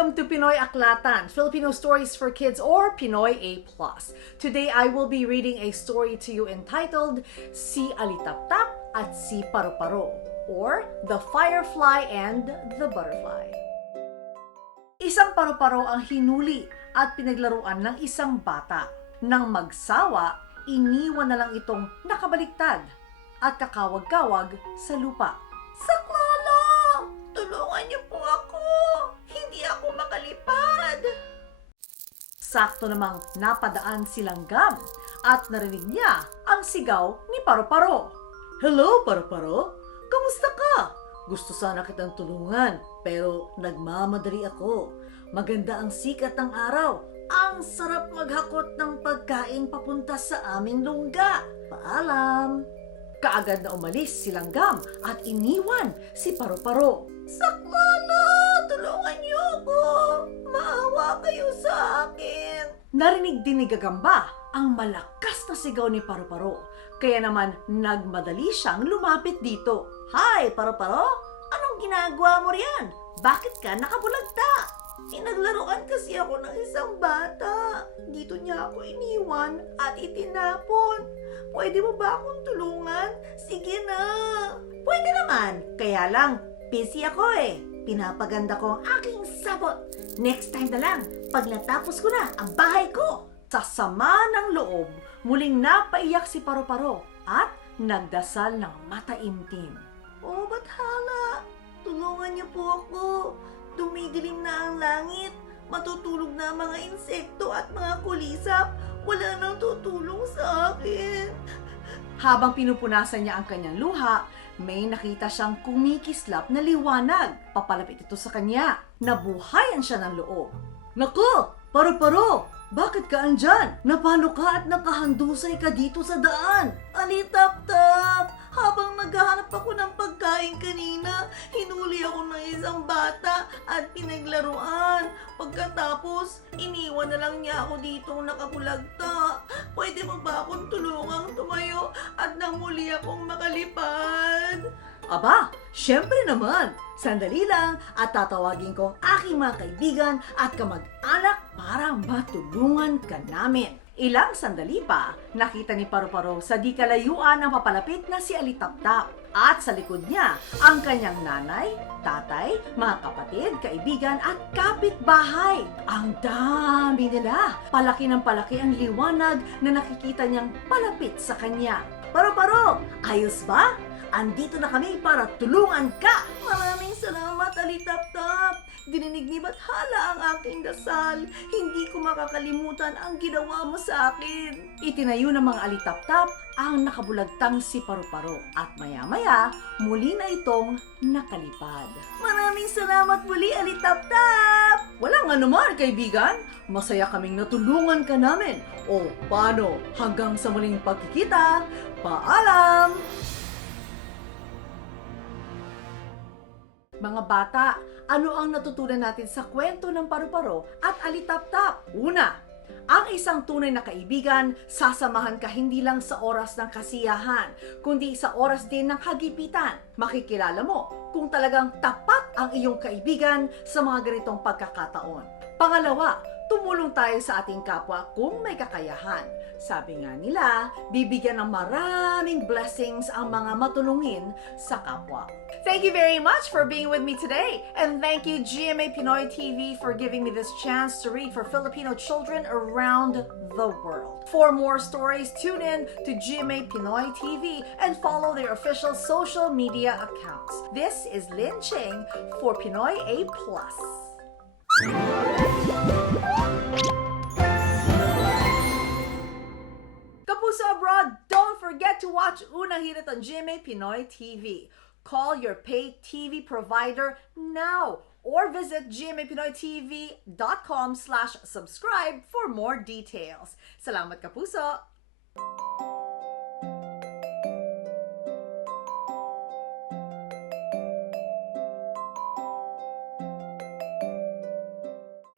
Welcome to Pinoy Aklatan, Filipino Stories for Kids or Pinoy A+. Today I will be reading a story to you entitled Si Alitaptap at Si Paru-Paro or The Firefly and the Butterfly. Isang paru-paro ang hinuli at pinaglaruan ng isang bata. Nang magsawa, iniwan na lang itong nakabaliktad at kakawag-kawag sa lupa. Saklolo! Tulungan niyo po ako! Sakto namang napadaan silang gam at narinig niya ang sigaw ni Paro-Paro. Hello, Paro-Paro! Kamusta ka? Gusto sana kitang tulungan, pero nagmamadali ako. Maganda ang sikat ng araw. Ang sarap maghakot ng pagkain papunta sa aming lungga. Paalam! Kaagad na umalis silang gam at iniwan si Paro-Paro. Saklolo! Tulungan niyo ako! Narinig din ni Gagamba ang malakas na sigaw ni Paro-Paro. Kaya naman nagmadali siyang lumapit dito. Hi, Paro-Paro! Anong ginagawa mo riyan? Bakit ka nakabulagta? Inaglaruan kasi ako ng isang bata. Dito niya ako iniwan at itinapon. Pwede mo ba akong tulungan? Sige na. Pwede naman. Kaya lang, busy ako eh. Pinapaganda ko ang aking sabot. Next time na lang, pag natapos ko na ang bahay ko. Sa sama ng loob, muling napaiyak si Paro-Paro at nagdasal ng mataimtim. Oh, Bathala! Tulungan niyo po ako. Dumidilim na ang langit. Matutulog na ang mga insekto at mga kulisap. Wala nang tutulong sa akin. Habang pinupunasan niya ang kanyang luha, may nakita siyang kumikislap na liwanag. Papalapit ito sa kanya. Nabuhayan siya ng loob. Nako! Paro-paro! Bakit ka andyan? Napano ka at nakahandusay ka dito sa daan? Alitap-tap! Habang naghahanap ako ng pagkain kanina, hinuli ako ng isang bata at pinaglaruan. Pagkatapos, iniwan na lang niya ako dito nakapulagta. Pwede mo ba akong tulungang tumayo at nang muli akong makalipad? Aba, syempre naman. Sandali lang at tatawagin ko ang aking mga kaibigan at kamag-anak para matulungan ka namin. Ilang sandali pa, nakita ni Paru-Paro sa di kalayuan ang papalapit na si Alitaptap. At sa likod niya, ang kanyang nanay, tatay, mga kapatid, kaibigan at kapitbahay. Ang dami nila. Palaki ng palaki ang liwanag na nakikita niyang palapit sa kanya. Paru-Paro, ayos ba? Andito na kami para tulungan ka! Maraming salamat, Alitap-tap! Dininig ni Bathala ang aking dasal. Hindi ko makakalimutan ang ginawa mo sa akin. Itinayo ng mga alitap-tap ang nakabulagtang si Paru-Paro at maya-maya muli na itong nakalipad. Maraming salamat muli, alitap-tap! Walang anuman, kaibigan. Masaya kaming natulungan ka namin. O paano? Hanggang sa muling pagkikita, paalam! Mga bata, ano ang natutunan natin sa kwento ng paru-paro at alitap-tap? Una, ang isang tunay na kaibigan, sasamahan ka hindi lang sa oras ng kasiyahan, kundi sa oras din ng hagipitan. Makikilala mo kung talagang tapat ang iyong kaibigan sa mga ganitong pagkakataon. Pangalawa, tumulong tayo sa ating kapwa kung may kakayahan. Sabi nga nila, bibigyan ng maraming blessings ang mga matulungin sa kapwa. Thank you very much for being with me today. And thank you, GMA Pinoy TV, for giving me this chance to read for Filipino children around the world. For more stories, tune in to GMA Pinoy TV and follow their official social media accounts. This is Lin Ching for Pinoy A+. On GMA Pinoy TV. Call your paid TV provider now or visit gmapinoytv.com slash subscribe for more details. Salamat kapuso!